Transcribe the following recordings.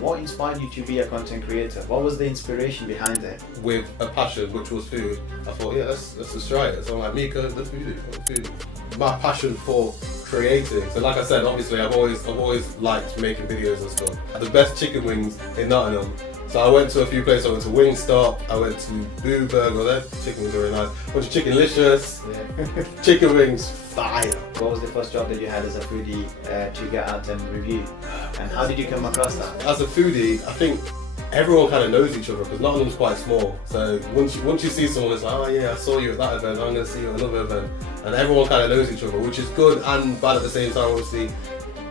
What inspired you to be a content creator? What was the inspiration behind it? With a passion, which was food, I thought, yeah, let's just try it. So I'm like, Meeko The Foodie. My passion for creating. So like I said, obviously I've always liked making videos and stuff. The best chicken wings in Nottingham. So I went to a few places. I went to Wingstop, I went to Boo Burger, their chicken wings are really nice. I went to Chickenlicious, chicken wings, fire. What was the first job that you had as a foodie to get out and review? And how did you come across that? As a foodie, I think everyone kind of knows each other because Nottingham's quite small. So once you see someone, it's like, oh yeah, I saw you at that event, I'm going to see you at another event. And everyone kind of knows each other, which is good and bad at the same time, obviously.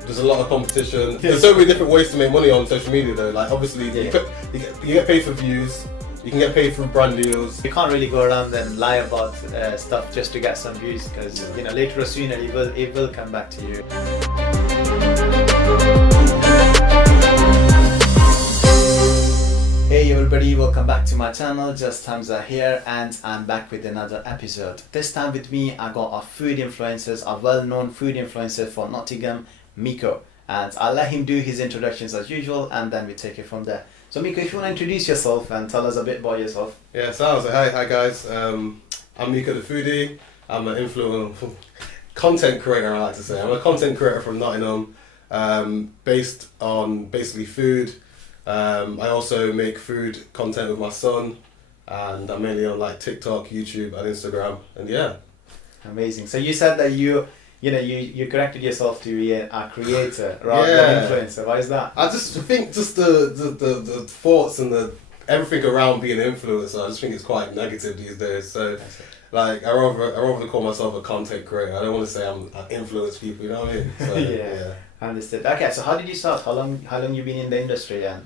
There's a lot of competition. There's so many different ways to make money on social media though. Like obviously, you get paid for views, you can get paid through brand deals. You can't really go around and lie about stuff just to get some views, because you know, later or sooner it will come back to you. Hey everybody, welcome back to my channel. Justhamza here, and I'm back with another episode. This time with me I got a food influencer, a well-known food influencer for Nottingham, Meeko, and I'll let him do his introductions as usual, and then we take it from there. So Meeko, if you want to introduce yourself and tell us a bit about yourself. Yeah, sounds like, hi guys. I'm Meeko The Foodie. I'm an influencer, content creator, I like to say. I'm a content creator from Nottingham, based on basically food. I also make food content with my son, and I'm mainly on like TikTok, YouTube and Instagram, and yeah. Amazing. So you said that you corrected yourself to be a creator rather than influencer. Why is that? I just think just the thoughts and the everything around being an influencer, I just think it's quite negative these days. So like I rather call myself a content creator. I don't want to say I influence people, you know what I mean? So, yeah. Understood. Okay, so how did you start? How long you been in the industry and?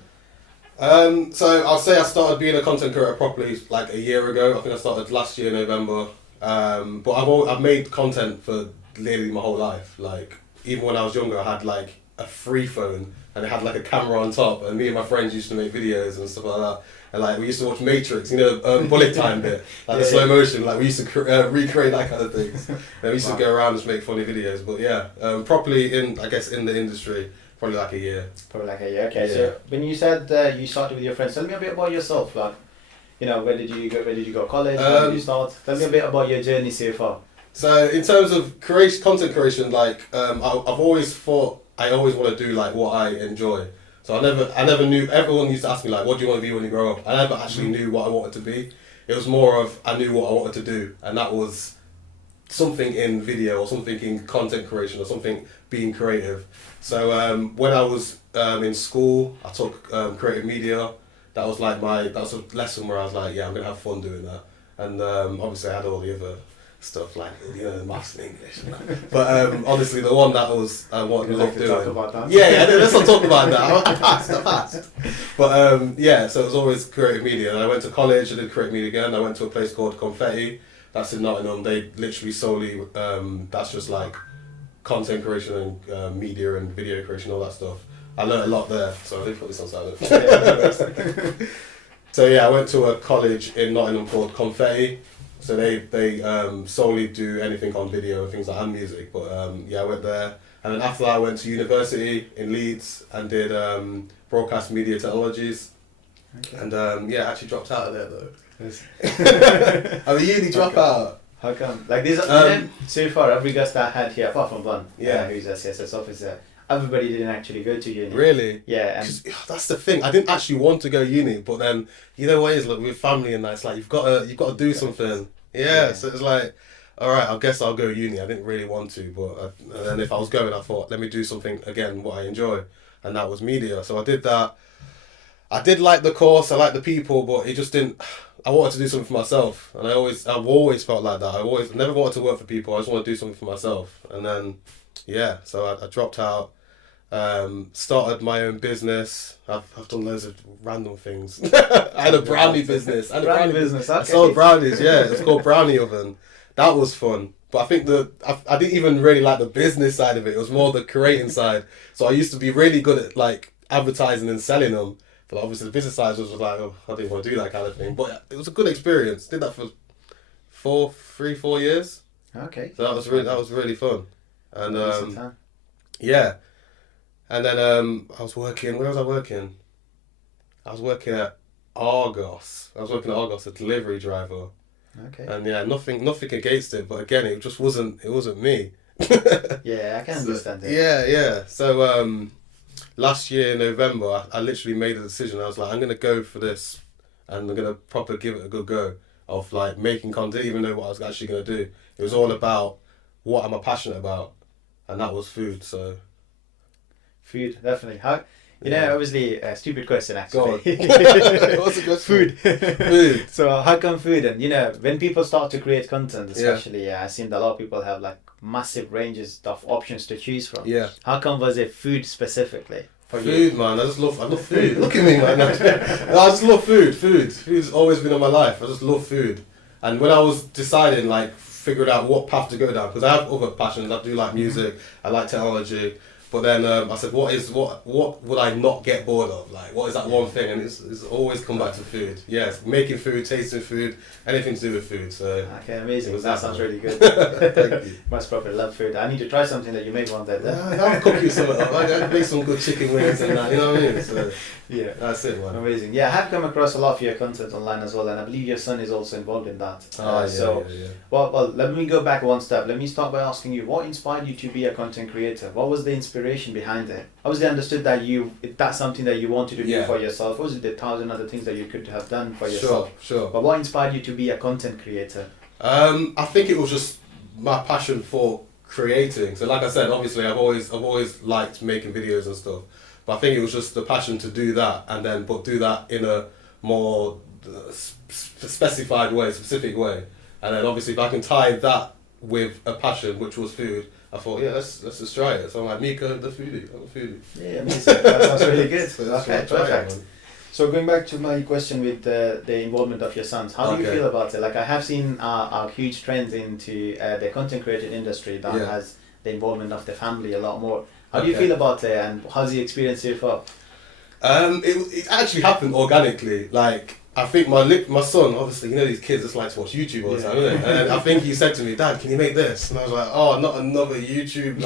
So I'll say I started being a content creator properly like a year ago. I think I started last year November. But I've made content for literally my whole life. Like even when I was younger, I had like a free phone and it had like a camera on top, and me and my friends used to make videos and stuff like that. And like we used to watch Matrix, you know, bullet time bit, like the slow motion. Like we used to recreate that kind of things. And we used to go around and just make funny videos. But yeah, properly in the industry. Probably like a year. Okay. Yeah. So when you said you started with your friends, tell me a bit about yourself. Like, you know, where did you go to college? Where did you start? Tell me a bit about your journey so far. So in terms of content creation, like I've always thought I always want to do like what I enjoy. So I never knew. Everyone used to ask me like, what do you want to be when you grow up? I never actually knew what I wanted to be. It was more of I knew what I wanted to do, and that was something in video or something in content creation or something being creative. So when I was in school, I took creative media. That was like that was a lesson where I was like, yeah, I'm gonna have fun doing that. And obviously I had all the other stuff like, you know, the maths and English and that. But honestly, the one that was what I loved doing. Talk about that. Yeah, let's not talk about that. I passed. But yeah, so it was always creative media. And I went to college, I did creative media again. I went to a place called Confetti. That's in Nottingham. They literally solely, that's just like content creation and media and video creation, all that stuff. I learned a lot there, so let me put this on silent. So yeah, I went to a college in Nottingham called Confetti. So they solely do anything on video and things like that, and music. But yeah, I went there, and then after that I went to university in Leeds and did broadcast media technologies. Okay. And yeah, I actually dropped out of there though. I'm a uni dropout. How come? Like this, so far every guest I had here, apart from one, who's a CSS officer, everybody didn't actually go to uni. Really? Yeah. And that's the thing. I didn't actually want to go uni, but then you know what it is, like with family and that, it's like you've got to do something. Yeah. So it's like, all right, I guess I'll go uni. I didn't really want to, but and then if I was going, I thought, let me do something again what I enjoy, and that was media. So I did that. I did like the course. I liked the people, but it just didn't. I wanted to do something for myself, and I've always felt like that. I never wanted to work for people. I just want to do something for myself. And then, yeah, so I dropped out, started my own business. I've done loads of random things. I had a brownie business. Okay. I sold brownies. Yeah, it's called Brownie Oven. That was fun. But I think I didn't even really like the business side of it. It was more the creating side. So I used to be really good at like advertising and selling them. But obviously the business side was like, oh, I didn't want to do that kind of thing. But it was a good experience. Did that for 4 years. Okay. So that was really fun. And yeah. And then I was working. Where was I working? I was working at Argos. I was working at Argos, a delivery driver. Okay. And yeah, nothing against it, but again, it just wasn't me. Yeah, I can understand it. Yeah. So last year in November, I literally made a decision. I was like, I'm gonna go for this, and I'm gonna proper give it a good go of like making content, even though what I was actually gonna do. It was all about what am I passionate about, and that was food. So Food, definitely. How? You know, obviously, a stupid question go on. actually. What's the Food. question? Food. So how come food? And you know, when people start to create content, especially, I've seen that a lot of people have like massive ranges of options to choose from. Yeah. How come was it food specifically for you? Food, man. I love food. Look at me, man. I just love food. Food's always been on my life. I just love food. And when I was deciding, like, figuring out what path to go down, because I have other passions. I do like music. I like technology. But then I said, what would I not get bored of? Like, what is that one thing? And it's always come back to food. Yes, making food, tasting food, anything to do with food. So Okay, amazing. That sounds really good. Thank you. Must probably love food. I need to try something that you made one day. I'll cook you some. I make some good chicken wings and that. You know what I mean? So Yeah. that's it, man. Amazing. Yeah, I have come across a lot of your content online as well, and I believe your son is also involved in that. Yeah. Well, let me go back one step. Let me start by asking you, what inspired you to be a content creator? What was the inspiration behind it? Obviously, I understood that that's something that you wanted to do for yourself. Was it the thousand other things that you could have done for yourself? Sure. But what inspired you to be a content creator? I think it was just my passion for creating. So, like I said, obviously, I've always liked making videos and stuff. But I think it was just the passion to do that, and then do that in a more specific way. And then obviously, if I can tie that with a passion, which was food, I thought, yeah, let's just try it. So I'm like, Meeko The Foodie. I'm a foodie. Yeah, amazing. That sounds really good. So Okay, perfect. So going back to my question with the involvement of your sons, how do you feel about it? Like I have seen a huge trend into the content creating industry that has the involvement of the family a lot more. How do you feel about it, and how's the experience so far? It actually happened organically. Like I think my son, obviously, you know these kids just like to watch YouTube all the time, don't they? And I think he said to me, "Dad, can you make this?" And I was like, "Oh, not another YouTube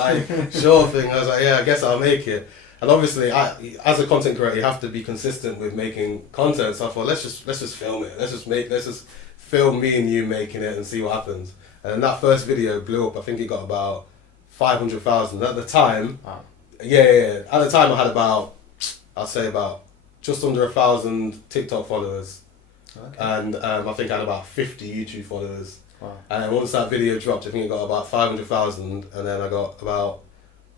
sure thing." I was like, "Yeah, I guess I'll make it." And obviously, as a content creator, you have to be consistent with making content. So I thought, let's just film it. Let's just film me and you making it and see what happens. And then that first video blew up. I think it got about 500,000 at the time. Wow. Yeah. At the time, I had I'll say about just under 1,000 TikTok followers, and I think I had about 50 YouTube followers. Wow. And then once that video dropped, I think it got about 500,000, and then I got about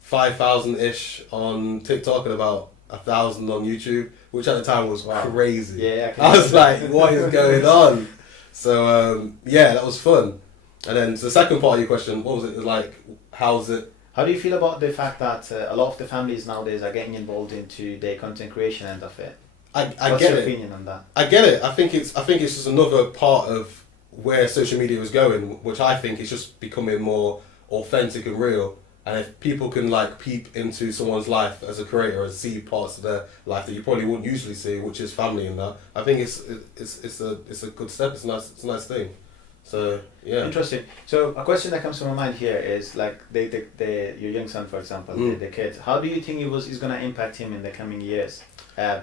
5,000-ish on TikTok and about 1,000 on YouTube, which at the time was crazy. Yeah, I was like, what is going on? So that was fun. And then the second part of your question, what was it like? How's it? How do you feel about the fact that a lot of the families nowadays are getting involved into the content creation end of it? What's your opinion on that? I get it. I think it's just another part of where social media is going, which I think is just becoming more authentic and real. And if people can peep into someone's life as a creator and see parts of their life that you probably wouldn't usually see, which is family and that, I think it's a good step. It's a nice thing. So yeah. Interesting. So a question that comes to my mind here is like your young son, for example, the kid. How do you think is going to impact him in the coming years?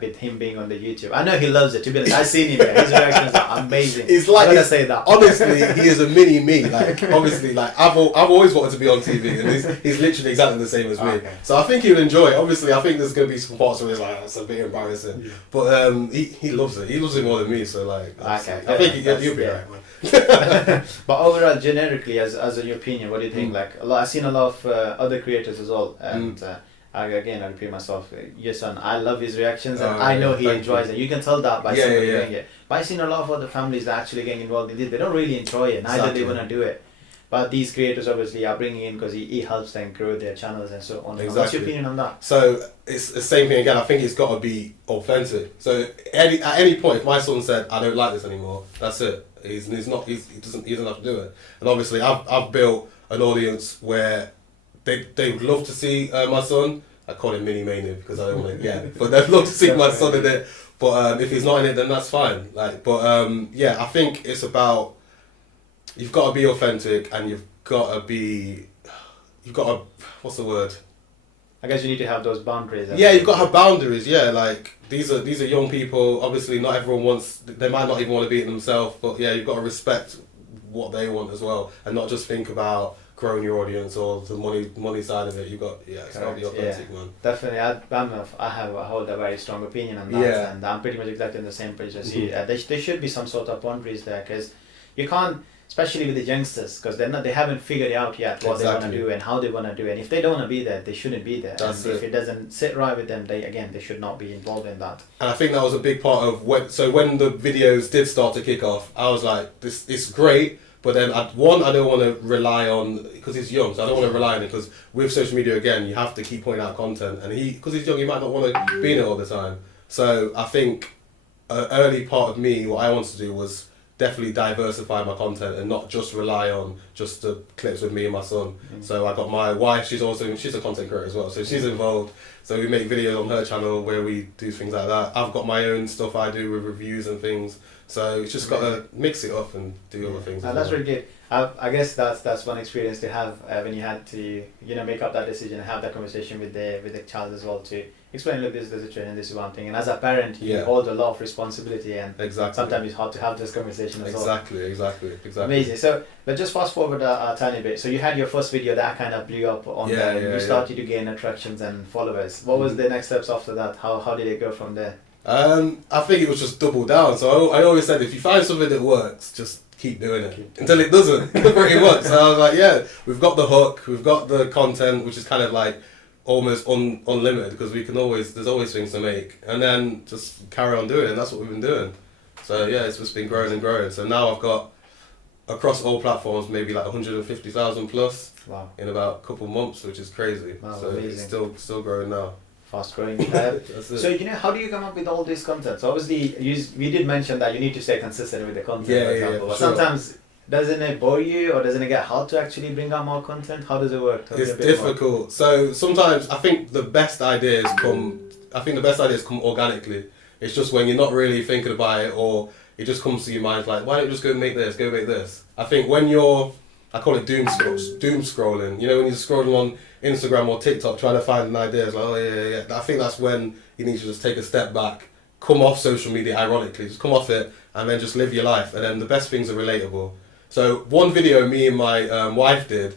With him being on the YouTube, I know he loves it. To be honest, I've seen him. His reactions are amazing. It's like, I'm gonna say that. Honestly, he is a mini me. Like obviously, I've always wanted to be on TV, and he's literally exactly the same as me. Okay. So I think he'll enjoy it. Obviously, I think there's gonna be some parts where he's like, that's a bit embarrassing. Yeah. But he loves it. He loves it more than me. So I think he'll be alright, man. But overall, generically, as your opinion, what do you think? I've seen a lot of other creators as well, and I repeat myself. Your son, I love his reactions, and I know he enjoys it. You can tell that by somebody doing it. But I've seen a lot of other families that actually getting involved in it. They don't really enjoy it, neither they want to do it. But these creators obviously are bringing in because he helps them grow their channels and so on. Exactly. What's your opinion on that? So it's the same thing again. I think it's got to be authentic. So at any point, if my son said, "I don't like this anymore," that's it. He doesn't have to do it. And obviously, I've built an audience where they would love to see my son. I call him Mini Mania because I don't want to, but they'd love to see my son in it. But if he's not in it, then that's fine. I think it's about, you've got to be authentic, and what's the word? I guess you need to have those boundaries. Yeah, you've got to have boundaries. Yeah, like these are young people. Obviously, not everyone wants. They might not even want to be it themselves. But yeah, you've got to respect what they want as well, and not just think about growing your audience or the money side of it. You've got it's got to be authentic, man. Definitely, I hold a very strong opinion on that, and I'm pretty much exactly on the same page as you. There should be some sort of boundaries there, because you can't. Especially with the youngsters, because they haven't figured out yet what they want to do and how they want to do it. And if they don't want to be there, they shouldn't be there. If it doesn't sit right with them, they should not be involved in that. And I think that was a big part of when the videos did start to kick off, I was like, this is great, but then I don't want to rely on, because he's young, so I don't want to rely on it, because with social media, again, you have to keep putting out content, and because he's young, he might not want to be in it all the time. So I think an early part of me, what I wanted to do was definitely diversify my content and not just rely on just the clips with me and my son. So I got my wife, she's a content creator as well, so she's involved. So we make videos on her channel where we do things like that. I've got my own stuff I do with reviews and things. So it's just got to mix it up and do other things. That's really good. I guess that's one experience to have when you had to make up that decision and have that conversation with the child as well, to explain, look, this is the situation, this is one thing, and as a parent you hold a lot of responsibility, and sometimes it's hard to have this conversation as well. Exactly. Amazing. So let's just fast forward a tiny bit. So you had your first video that kind of blew up on there. You started to gain attractions and followers. What was the next steps after that? How did it go from there? I think it was just double down. So I always said, if you find something that works, just keep doing it until it doesn't. Pretty much. So I was like, we've got the hook, we've got the content, which is kind of like almost unlimited, because there's always things to make, and then just carry on doing it, and that's what we've been doing. So it's just been growing and growing. So now I've got, across all platforms, maybe like 150,000 plus in about a couple months, which is crazy. Wow, so amazing. It's still growing now. Fast growing. So how do you come up with all this content? So obviously we did mention that you need to stay consistent with the content, for example. But sometimes, doesn't it bore you, or doesn't it get hard to actually bring out more content? How does it work? It's difficult. So sometimes I think the best ideas come organically. It's just when you're not really thinking about it, or it just comes to your mind, like, why don't you just go make this? I think when I call it doom scrolling. When you're scrolling on Instagram or TikTok trying to find an idea, it's like, I think that's when you need to just take a step back, come off social media, ironically, just come off it, and then just live your life. And then the best things are relatable. So one video me and my wife did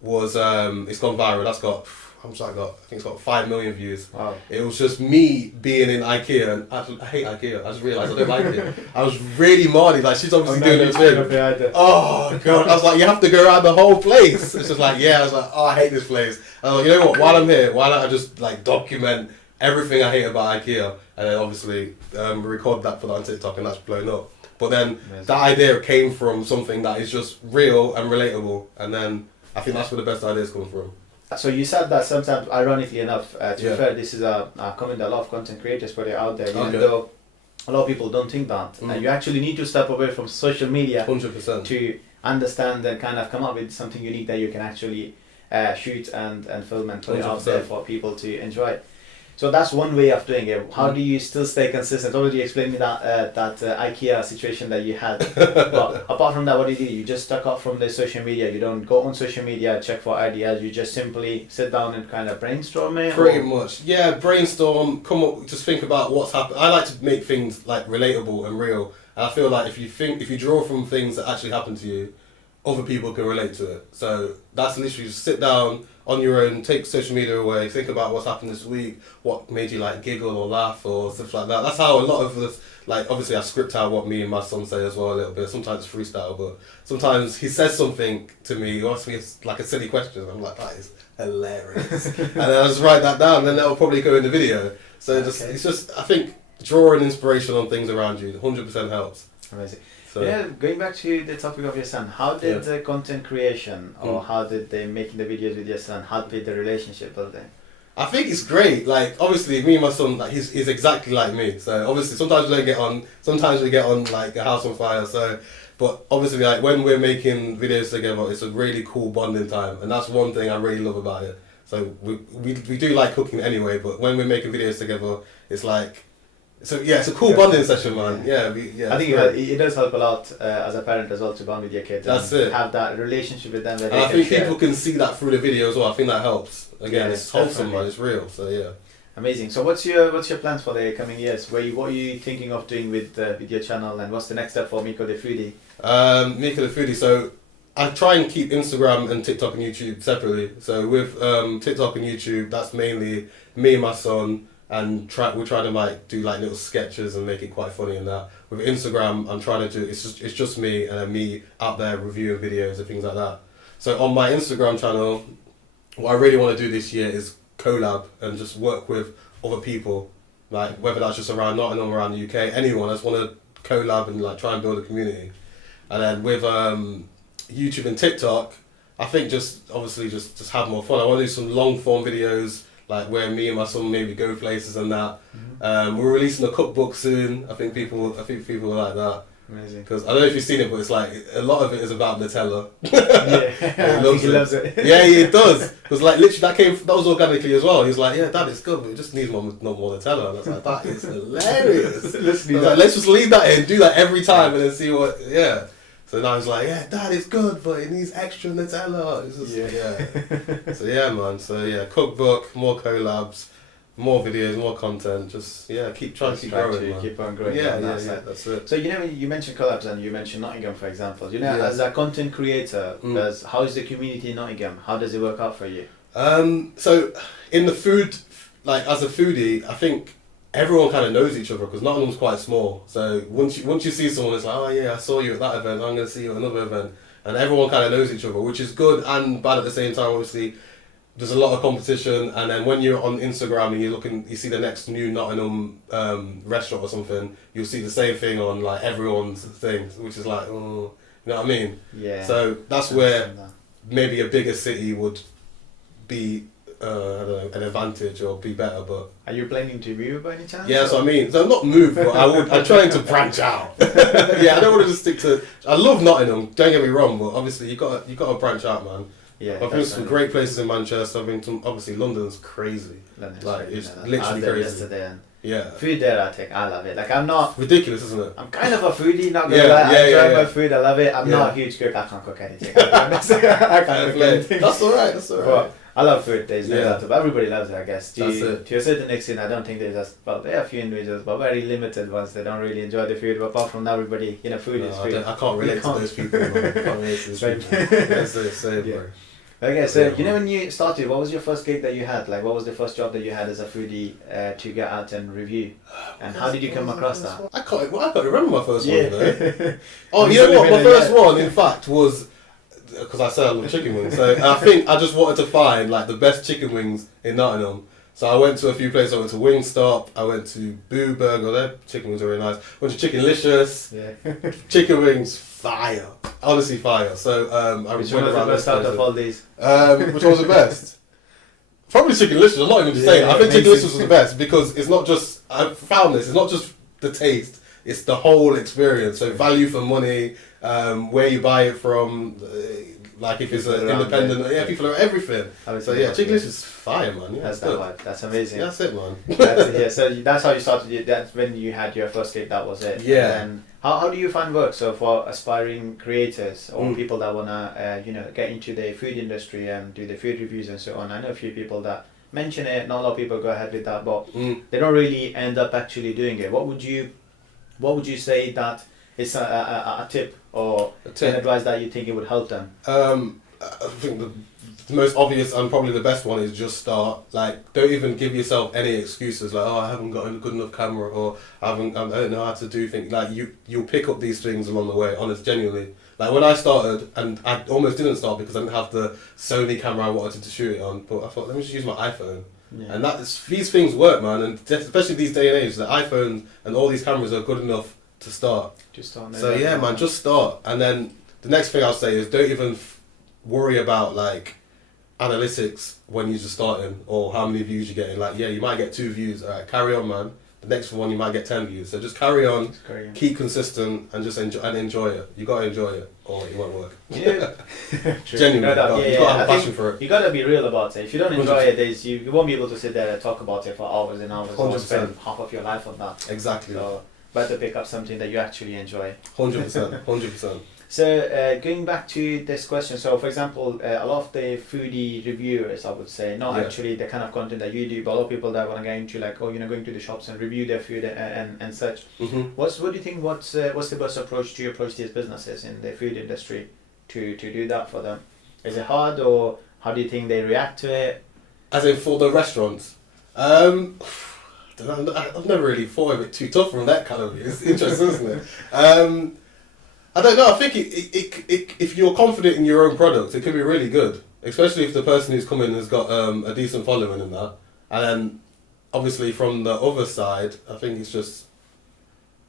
was, it's gone viral. That's got, I think it's got 5 million views. Wow. It was just me being in IKEA, and I hate IKEA. I just realised I don't like it. I was really mardy, like she's obviously doing her thing. Oh god, I was like, you have to go around the whole place. It's just like, I was like, oh, I hate this place. I was like, you know what, while I'm here, why don't I just like document everything I hate about IKEA, and then obviously record that, put that on TikTok, and that's blown up. But then that idea came from something that is just real and relatable, and then I think that's where the best ideas come from. So you said that sometimes, ironically enough, to be fair, this is a comment that a lot of content creators put it out there, even though a lot of people don't think that. You actually need to step away from social media 100%. To understand and kind of come up with something unique that you can actually shoot and film and put it out there for people to enjoy. So that's one way of doing it. How do you still stay consistent? Already explained me that IKEA situation that you had. But apart from that, what do? You just stuck up from the social media. You don't go on social media, check for ideas. You just simply sit down and kind of brainstorm it. Pretty much, brainstorm. Come up, just think about what's happened. I like to make things like relatable and real. And I feel like if you draw from things that actually happen to you, other people can relate to it. So that's literally just sit down on your own, take social media away, think about what's happened this week, what made you like giggle or laugh or stuff like that. That's how a lot of us, like obviously I script out what me and my son say as well a little bit. Sometimes it's freestyle, but sometimes he says something to me, he asks me like a silly question, and I'm like, that is hilarious. And then I just write that down, and then that'll probably go in the video. So it's just, I think drawing inspiration on things around you 100% helps. Amazing. So, going back to the topic of your son, how did the content creation or how did the making the videos with your son help with the relationship building? I think it's great. Like obviously, me and my son, like he's exactly like me. So obviously, sometimes we don't get on. Sometimes we get on like a house on fire. So, but obviously, like when we're making videos together, it's a really cool bonding time, and that's one thing I really love about it. So we do like cooking anyway, but when we're making videos together, it's like So yeah, it's a cool bonding session, man. Yeah, I think it does help a lot as a parent as well to bond with your kids. That's and it. Have that relationship with them. That And I think people can see that through the video as well. I think that helps. Again, Yeah, it's wholesome, definitely. man. It's real. So yeah. Amazing. So what's your plans for the coming years? What are you thinking of doing with your channel, and what's the next step for Meeko The Foodie? Meeko The Foodie. So I try and keep Instagram and TikTok and YouTube separately. So with TikTok and YouTube, that's mainly me and my son, and we try to like do like little sketches and make it quite funny and that. With Instagram, I'm trying to do it's just me and then me out there reviewing videos and things like that. So on my Instagram channel, what I really want to do this year is collab and just work with other people, like whether that's just around Nottingham, around the UK, anyone. I just want to collab and like try and build a community. And then with YouTube and TikTok, I think just obviously just have more fun. I want to do some long form videos, like where me and my son maybe go places and that. We're releasing a cookbook soon. I think people will like that. Amazing. Because I don't know if you've seen it, but it's like a lot of it is about Nutella. Yeah, he loves it. Yeah, it does. Because like literally that was organically as well. He was like, "Yeah, Dad, it's good, but it just needs more Nutella." And I was like, "That is hilarious." Let's just leave that in, do that every time, and then see what. Yeah. So now he's like, "Yeah, Dad, it's good, but it needs extra Nutella." It's just, yeah. So yeah, man. So yeah, cookbook, more collabs, more videos, more content. Just keep growing, man. Keep on growing. Yeah, that's it. So you mentioned collabs and you mentioned Nottingham, for example. As a content creator, how is the community in Nottingham? How does it work out for you? So in the food, like as a foodie, I think everyone kind of knows each other because Nottingham's quite small. So once you see someone, it's like, oh yeah, I saw you at that event. I'm going to see you at another event, and everyone kind of knows each other, which is good and bad at the same time. Obviously, there's a lot of competition, and then when you're on Instagram and you see the next new Nottingham restaurant or something, you'll see the same thing on like everyone's thing, which is like, oh, you know what I mean? Yeah. So that's where maybe a bigger city would be I don't know, an advantage or be better. But are you planning to move by any chance? Yeah, that's what I mean. So not move, but I'm trying to branch out. Yeah, I don't want to just stick to. I love Nottingham. Don't get me wrong, but obviously you got to branch out, man. Yeah, I've been to some great places in Manchester. I've been to obviously London's crazy. London's like crazy, it's literally crazy. Yesterday and yeah. Food there, I love it. Like I'm not ridiculous, isn't it? I'm kind of a foodie, not gonna lie. I enjoy my food. I love it. I'm not a huge cook. I can't cook anything. I can't cook anything. That's alright. But I love food. There's no doubt. But everybody loves it, I guess. To a certain extent, I don't think there are a few individuals, but very limited ones that don't really enjoy the food. But apart from that, everybody, food is food. I can't relate to those people. Man. I can't relate to those people. That's the same, bro. Okay, so when you started, what was your first gig that you had? Like, what was the first job that you had as a foodie to get out and review? And how did you come across that? I can't remember my first one though. Oh, you know what? My first one, in fact, was because I said I love chicken wings. So I think I just wanted to find like the best chicken wings in Nottingham. So I went to a few places. I went to Wingstop. I went to Boo Burger. Their chicken wings are really nice. Went to Chickenlicious. Yeah. Chicken wings, fire. Honestly, fire. So I Which went one was around the best out of all these? Which one was the best? Probably Chickenlicious. I'm not even just saying. I think Chickenlicious was the best because it's not just. I found this. It's not just the taste. It's the whole experience. So value for money. Where you buy it from. Like if people it's an independent, people are everything. So Chickenlicious is fire, man. Yeah, that's that vibe. That's amazing. Yeah, that's it, man. So that's how you started. That's when you had your first gig. That was it. Yeah. And how do you find work? So for aspiring creators or people that wanna get into the food industry and do the food reviews and so on. I know a few people that mention it. Not a lot of people go ahead with that, but they don't really end up actually doing it. What would you say that is a tip or an advice that you think it would help them? I think the most obvious and probably the best one is just start. Like, don't even give yourself any excuses. Like, oh, I haven't got a good enough camera, or I don't know how to do things. Like, you'll pick up these things along the way. Honest, genuinely. Like when I started, and I almost didn't start because I didn't have the Sony camera I wanted to shoot it on. But I thought, let me just use my iPhone. Yeah. And these things work, man. And especially these day and age, the iPhone and all these cameras are good enough to start. So yeah, man, just start. And then the next thing I'll say is don't even worry about like analytics when you're just starting or how many views you're getting. Like, yeah, you might get 2 views. Alright, carry on, man. the next one you might get 10 views. So just carry on, Great. keep consistent, and just enjoy it. You gotta enjoy it, or it won't work. Yeah. Genuinely, No doubt. you gotta have a passion for it. You gotta be real about it. If you don't enjoy 100%. it, you won't be able to sit there and talk about it for hours and hours, or 100%. spend half of your life on that. Exactly. So better pick up something that you actually enjoy. 100%. 100%. So going back to this question, so for example, a lot of the foodie reviewers, I would say, not actually the kind of content that you do, but a lot of people that want to get into like, going to the shops and review their food and such. Mm-hmm. What do you think? What's the best approach to approach these businesses in the food industry to do that for them? Is it hard, or how do you think they react to it? As in for the restaurants, I've never really thought of it too tough from that kind of view. It's interesting, isn't it? I don't know. I think if you're confident in your own product, it could be really good, especially if the person who's coming has got a decent following in that. And then, obviously, from the other side, I think it's just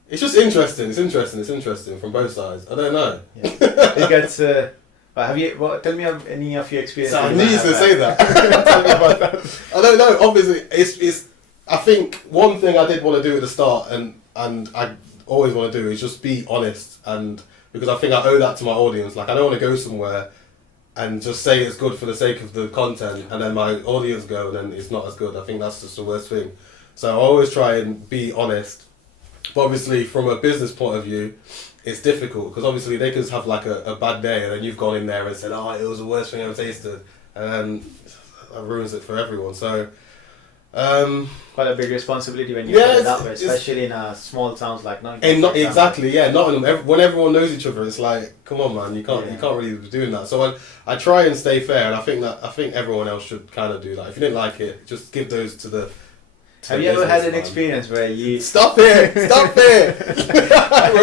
interesting. It's interesting from both sides. I don't know. Yeah. It gets. Have you? Tell me of any of your experiences. So I knew you were going to say that. Tell me about that. I don't know. Obviously, it's. I think one thing I did want to do at the start, and I always want to do, is just be honest, and because I think I owe that to my audience. Like, I don't want to go somewhere and just say it's good for the sake of the content, and then my audience go and then it's not as good. I think that's just the worst thing. So I always try and be honest. But obviously, from a business point of view, it's difficult because obviously they could have like a bad day, and then you've gone in there and said, "Oh, it was the worst thing I ever tasted," and then that ruins it for everyone. So. Quite a big responsibility when you put it that way, especially in small towns like Nottingham. And exactly, yeah, Nottingham. When everyone knows each other, it's like, come on, man, you can't really be doing that. So I try and stay fair, and I think everyone else should kind of do that. If you didn't like it, just give those to the. Have you ever had an experience where you stop it? Where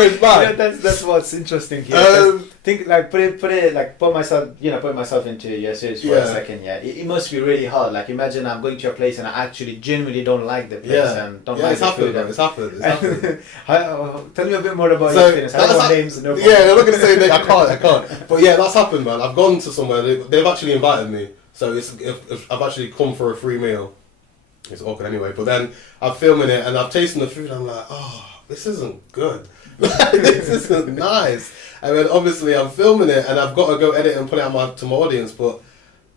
it's bad. That's what's interesting here. Think like put myself into your shoes for a second. Yeah, it must be really hard. Like imagine I'm going to a place and I actually genuinely don't like the place and don't like the food. It's happened. Tell me a bit more about your experience. I don't want names. No problem. Yeah, I'm not gonna say names. I can't. But yeah, that's happened, man. I've gone to somewhere. They've actually invited me, so I've actually come for a free meal. It's awkward anyway, but then I'm filming it and I've tasted the food and I'm like, oh, this isn't good. This isn't nice. And then obviously I'm filming it and I've got to go edit and put it out to my audience, but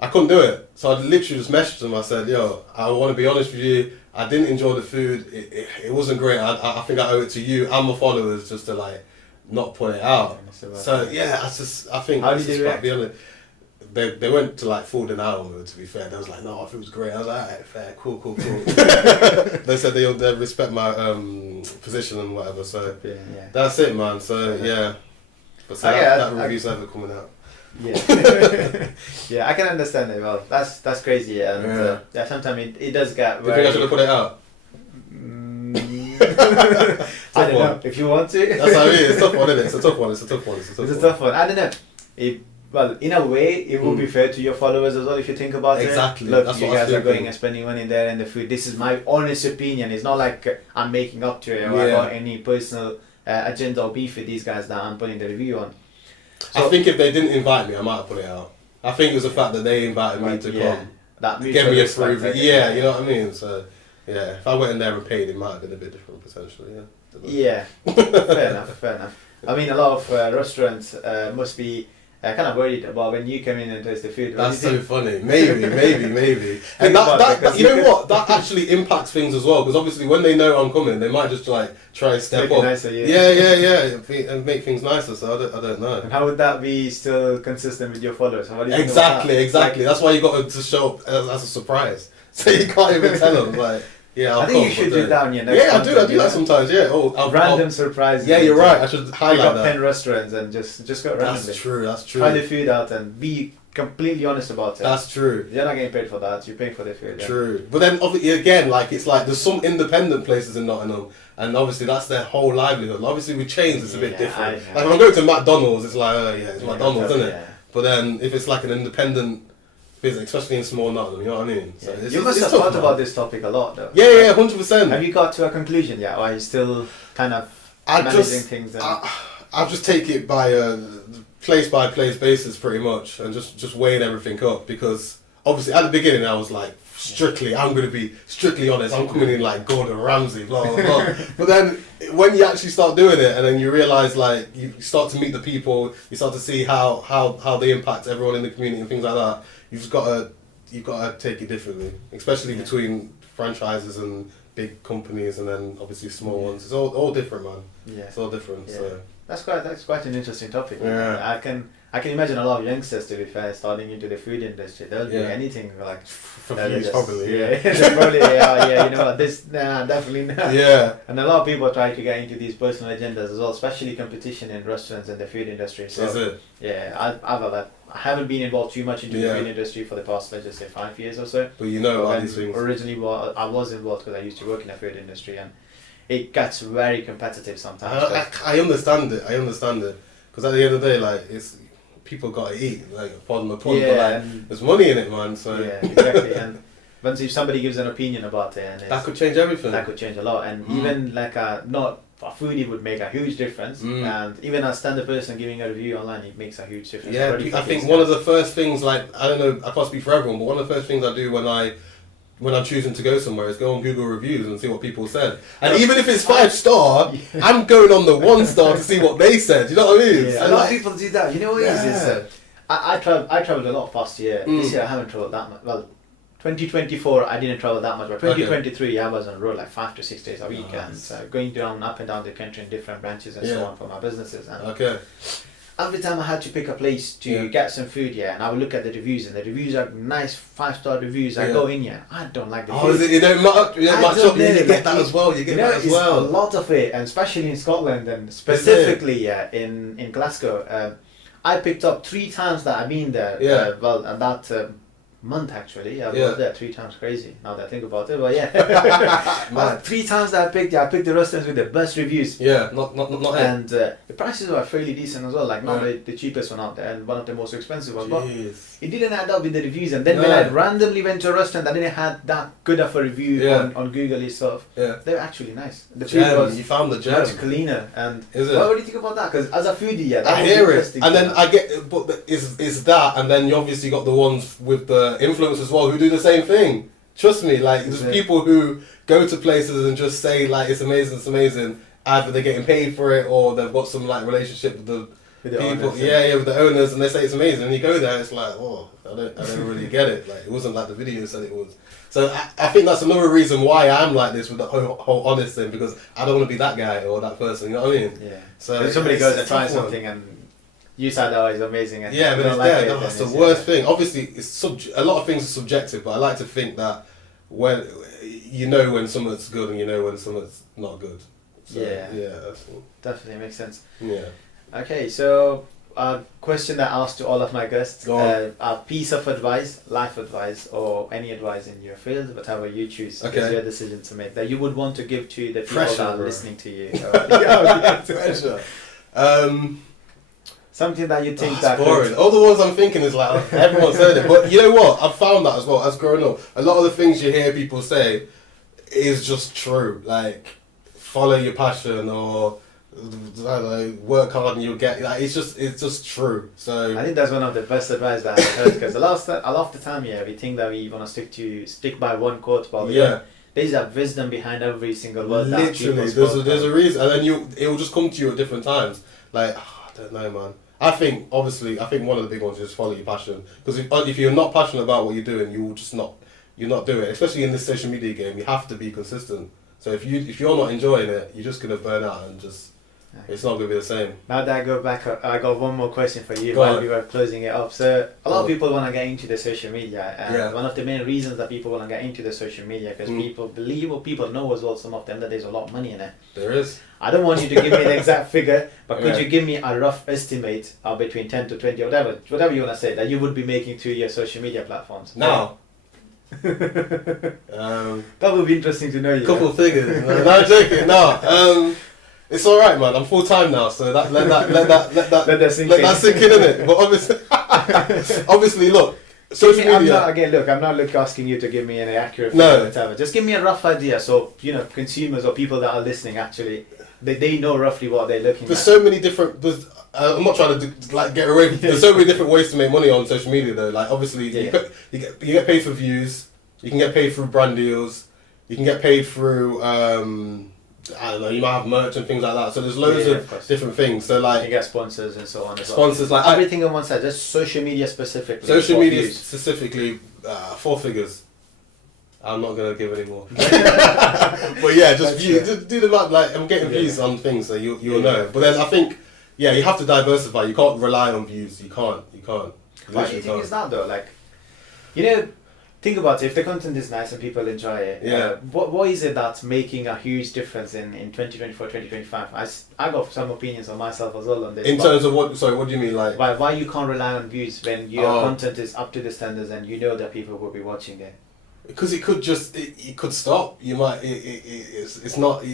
I couldn't do it. So I literally just messaged them. I said, yo, I want to be honest with you. I didn't enjoy the food. It wasn't great. I think I owe it to you and my followers just to like not put it out. So yeah, I think how did they react? Be honest. They went to like full denial mode, to be fair. They was like, no, I thought it was great. I was like, alright, fair, cool. They said they respect my position and whatever, so that's it, man. So yeah. But so that review's ever coming out. Yeah. Yeah, I can understand it. Well, that's crazy, and sometimes it does get. Do you think I should have put it out? I don't know. If you want to. That's what I mean. It's a tough one, isn't it? It's a tough one. It's a tough one. I don't know. Well, in a way, it will be fair to your followers as well if you think about exactly. it. Look, that's you guys are going and spending money there and the food. This is my honest opinion. It's not like I'm making up to it or I got any personal agenda or beef with these guys that I'm putting the review on. So, I think if they didn't invite me, I might have put it out. I think it was the fact that they invited me to come. That gave me a free review. Yeah, you know what I mean? So, yeah, if I went in there and paid, it might have been a bit different potentially, yeah. Fair enough. I mean, a lot of restaurants must be kind of worried about when you come in and taste the food. That's so funny. Maybe. And that you know what? That actually impacts things as well, because obviously when they know I'm coming, they might just like try and step up. Nicer, and make things nicer. So I don't know. And how would that be still consistent with your followers? What do you exactly. That's why you got to show up as a surprise. So you can't even tell them like. Yeah, I think you should do that on your next. Yeah, I do that sometimes. Yeah, random surprises. Yeah, you're right. I should highlight that. 10 restaurants and just go randomly. That's true. Try the food out and be completely honest about it. That's true. You're not getting paid for that. You're paying for the food. True, but then obviously again, like it's like there's some independent places in Nottingham, and obviously that's their whole livelihood. Obviously with chains, it's a bit different. Like if I'm going to McDonald's, it's like it's McDonald's, isn't it? Yeah. But then if it's like an independent business, especially in small Nottingham, you know what I mean? So you must have thought about this topic a lot, though. Yeah, 100%. Have you got to a conclusion yet, or are you still kind of managing things? I just take it by place basis, pretty much, and just weighing everything up, because obviously at the beginning I was like strictly, I'm going to be strictly honest, I'm coming in like Gordon Ramsay, blah, blah, blah. But then when you actually start doing it and then you realise like you start to meet the people, you start to see how they impact everyone in the community and things like that, you've got to take it differently, especially between franchises and big companies and then obviously small ones. It's all different, man. Yeah. It's all different. Yeah. So that's quite an interesting topic. Yeah. I can imagine a lot of youngsters, to be fair, starting into the food industry. They'll do anything like for views, probably. Yeah, they probably yeah. You know what? Definitely not. Yeah. And a lot of people try to get into these personal agendas as well, especially competition in restaurants and the food industry. So is it? Yeah, I haven't been involved too much into the food industry for the past, let's just say, 5 years or so. But you know about these things. Originally, I was involved because I used to work in the food industry, and it gets very competitive sometimes. I understand it. Because at the end of the day, like, it's people got to eat. Like, pardon the pun, but like, there's money in it, man. So yeah, exactly. And once if somebody gives an opinion about it, and that could change everything. That could change a lot, and even like not a foodie would make a huge difference, and even a standard person giving a review online, it makes a huge difference. Yeah, I think one of the first things, like, I don't know, I can't speak for everyone, but one of the first things I do when I'm choosing to go somewhere is go on Google reviews and see what people said. And even if it's 5-star, I'm going on the 1-star to see what they said. You know what I mean? Yeah, a lot of people do that. You know what it is? I travelled a lot last year. This year I haven't travelled that much. Well, 2024 I didn't travel that much, but 2023 I was on the road like 5 to 6 days a week, and going up and down the country in different branches and so on for my businesses. And every time I had to pick a place to get some food, and I would look at the reviews, and the reviews are nice 5-star reviews. I go in, I don't like the food. You don't match up, you get that as well. You get that as well. A lot of it, and especially in Scotland, and specifically in Glasgow. I picked up 3 times that I've been there. And that month actually. I was there 3 times. Crazy now that I think about it, but yeah. 3 times that I picked the restaurants with the best reviews. Not and the prices were fairly decent as well, like not the cheapest one out there and one of the most expensive ones. But it didn't add up with the reviews, and then when I randomly went to a restaurant that didn't have that good of a review on Google itself, they were actually nice. The food was you found the gem. Much cleaner. And what do you think about that? Because as a foodie, I hear it, and then I get, but is that, and then you obviously got the ones with the influencers as well who do the same thing. Trust me, like there's people who go to places and just say like it's amazing. Either they're getting paid for it or they've got some like relationship with the people, owners, with the owners, and they say it's amazing. And you go there, it's like, oh, I don't really get it. Like it wasn't like the video said it was. So I think that's another reason why I'm like this with the whole honest thing, because I don't want to be that guy or that person. You know what I mean? Yeah. So if somebody goes and tries something and you said, oh, it's amazing. And but it's like there. That's the worst thing. Obviously, it's a lot of things are subjective, but I like to think that when you know when something's good and you know when something's not good. So, that's definitely makes sense. Yeah. Okay, so a question that I asked to all of my guests: a piece of advice, life advice, or any advice in your field, whatever you choose, it's your decision to make, that you would want to give to the people that are listening to you. Pressure. Something that you think that boring. All the ones I'm thinking is like everyone's heard it, but you know what? I've found that as well as growing up. A lot of the things you hear people say is just true. Like follow your passion, or I don't know, work hard and you'll get. Like it's just true. So I think that's one of the best advice that I've heard, because a lot of the time, we think that we want to stick by one quote, but there's a wisdom behind every single word. Literally, there's a reason, and then it will just come to you at different times. Like I don't know, man. I think one of the big ones is follow your passion, because if you're not passionate about what you're doing, you will just not do it. Especially in this social media game, you have to be consistent. So if you're not enjoying it, you're just gonna burn out and just it's not gonna be the same. Now that I go back, I got one more question for you while we were closing it up. So a lot of people want to get into the social media, and one of the main reasons that people want to get into the social media, because people believe, or people know as well, some of them, that there's a lot of money in it. There is. I don't want you to give me an exact figure, but could you give me a rough estimate of between 10 to 20, whatever you want to say, that you would be making through your social media platforms? Now. That would be interesting to know. Couple of figures. No, I'm joking. No. It's all right, man. I'm full time now, so let that sink in, innit? But obviously, look. Social media. I'm not asking you to give me an accurate figure or whatever. Just give me a rough idea, so consumers or people that are listening actually, they know roughly what they're looking at. There's so many different. I'm not trying to get away. There's so many different ways to make money on social media, though. Like obviously, you get paid for views. You can get paid through brand deals. You can get paid through, I don't know, you might have merch and things like that. So there's loads of different things. So like, you get sponsors and so on. Sponsors, well. like everything on one side, just social media specifically. Social media specifically, 4 figures. I'm not gonna give any more. But yeah, just views. Just do the math. Like I'm getting views on things, so you'll know. But then I think, yeah, you have to diversify. You can't rely on views. You can't. Why do you think it's that though? Like, you know, think about it. If the content is nice and people enjoy it, what is it that's making a huge difference in 2024, 2025? I got some opinions on myself as well on this. In terms of what? Sorry, what do you mean? Like why you can't rely on views when your content is up to the standards and you know that people will be watching it? Because it could just it could stop. You might it's not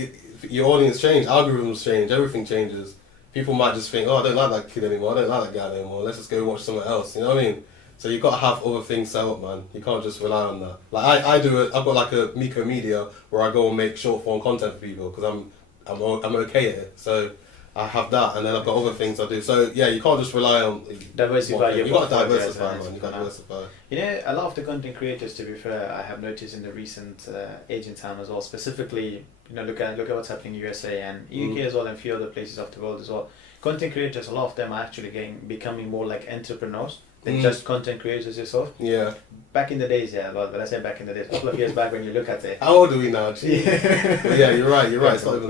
your audience change, algorithms change, everything changes. People might just think, oh, I don't like that kid anymore. I don't like that guy anymore. Let's just go watch somewhere else. You know what I mean? So you got to have other things set up, man. You can't just rely on that. Like I do it. I've got like a Meeko Media where I go and make short form content for people because I'm okay at it. So I have that, and then I've got other things I do. So yeah, you can't just rely on diversify. You got to diversify, man. You got to diversify. You know, a lot of the content creators, to be fair, I have noticed in the recent Asian town as well. Specifically, you know, look at what's happening in USA and UK as well, and a few other places of the world as well. Content creators, a lot of them are actually becoming more like entrepreneurs than just content creators yourself. Yeah. Back in the days, well, when I say back in the days, a couple of years back when you look at it. How old are we now? Yeah, you're right. It's not even.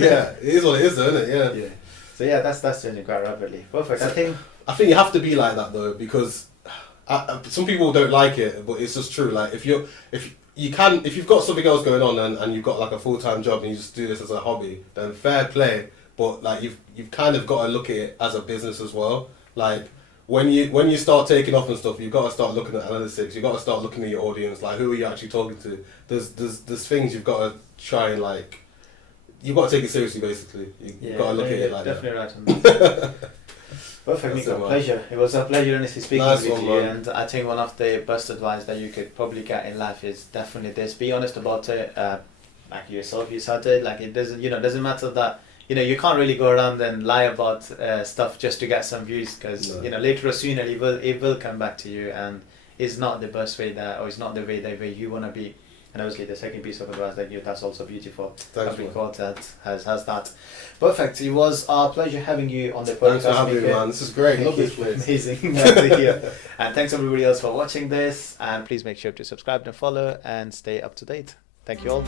Yeah, it is what it is, though, isn't it? Yeah. So yeah, that's changing quite rapidly. Perfect. I think you have to be like that though, because some people don't like it, but it's just true. Like if you've got something else going on and you've got like a full-time job and you just do this as a hobby, then fair play. But like you've kind of got to look at it as a business as well. Like when you start taking off and stuff, you've got to start looking at analytics. You've got to start looking at your audience. Like who are you actually talking to? There's things you've got to try and like. You've got to take it seriously, basically. You've got to look at it like definitely that. Definitely right on that. Perfect, Meeko. Pleasure. It was a pleasure, honestly, speaking with you. Man. And I think one of the best advice that you could probably get in life is definitely this: be honest about it. Like yourself, you said it. Like it doesn't matter that you can't really go around and lie about stuff just to get some views, because later or sooner it will come back to you, and it's not the best way or it's not the way you want to be. And obviously the second piece of advice that you that's also beautiful. Thanks, every quote has that. Perfect. It was our pleasure having you on the podcast. Thanks for having me, man. This is great. Love this place. Amazing. Nice to hear. And thanks everybody else for watching this. And please make sure to subscribe and follow and stay up to date. Thank you all.